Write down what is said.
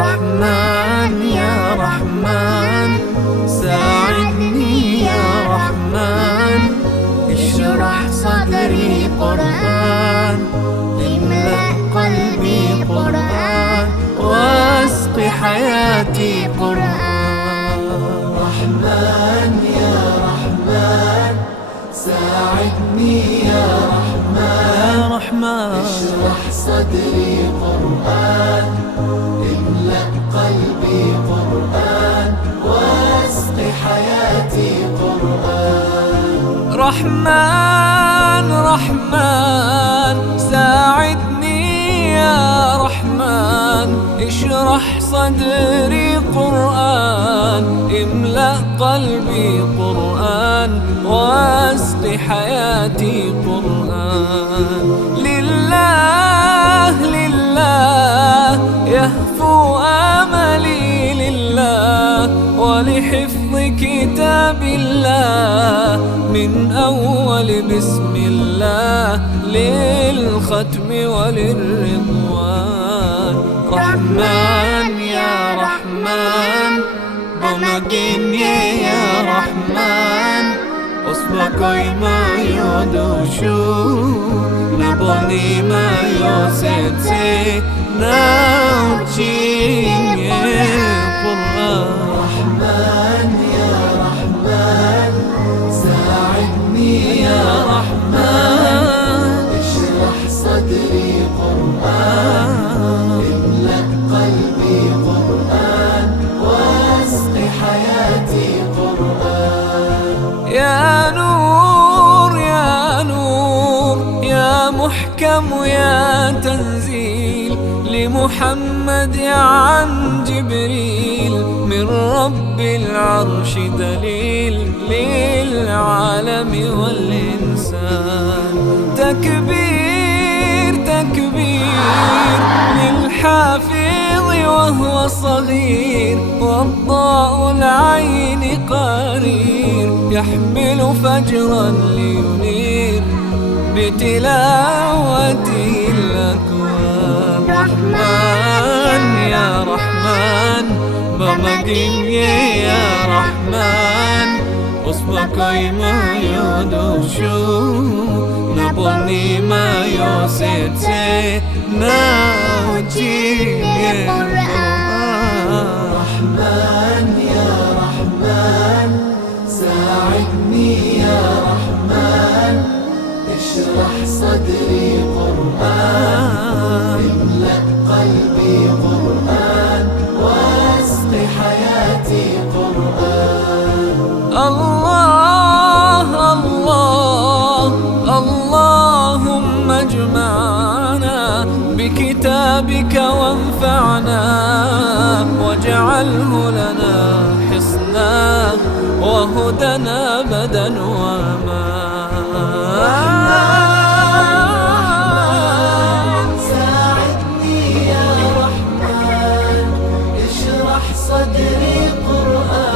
رحمن يا رحمن ساعدني يا رحمن، اشرح صدري قرآن، املأ قلبي قرآن، واسق حياتي قرآن. رحمن يا رحمن ساعدني يا رحمن، اشرح صدري قرآن، املأ قلبي قرآن، واسق حياتي قرآن. رحمن رحمن ساعدني يا رحمن، اشرح صدري قرآن، املأ قلبي قرآن، واسق حياتي قرآن. لله لله يهفو آملي لله، ولحفظ كتاب الله من أول بسم الله للختم وللرضوان. رحمن يا رحمن بمجيني يا رحمن، أصبحي ما يدوشو نبني ما يوسيتي ناوتشي قرآن. رحمن يا رحمن ساعدني يا رحمن، اشرح صدري قرآن، املأ قلبي قرآن، واسق حياتي قرآن. يا نور يا نور يا محكم يا تنزيل لمحمد عن جبريل، من رب العرش دليل للعالم والإنسان. تكبير تكبير للحافظ وهو صغير، والضاء العين قرير، يحمل فجرا لينير بتلاوته الأكوان. رحمن يا رحمن بمجيني يا رحمن، أصبحي ما يدوشو نبني ما يوسيتي ناوتي قرآن. رحمن يا رحمن ساعدني يا رحمن، اشرح صدري قرآن، املأ قلبي قرآن، واسق حياتي قرآن. الله الله اللهم اجمعنا بكتابك وانفعنا، واجعله لنا حصنا وهدنا أبدا وأمان. ساعدني يا رحمن اشرح صدري قرآن،